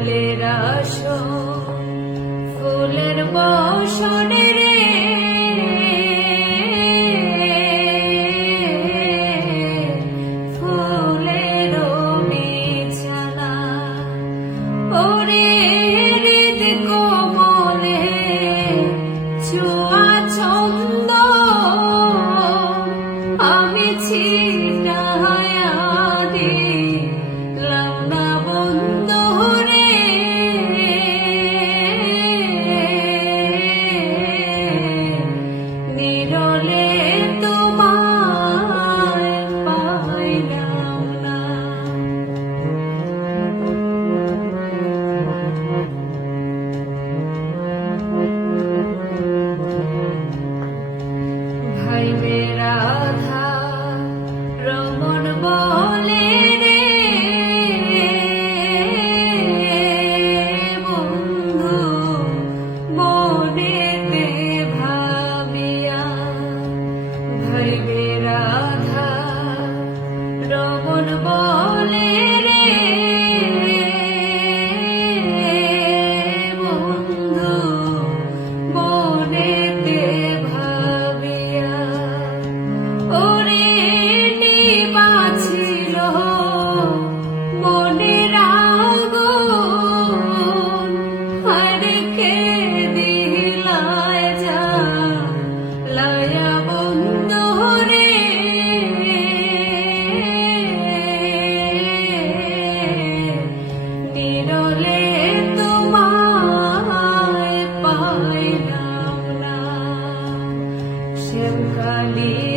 ফুলের আসন ফুলের বসনের নিরলে Hallelujah.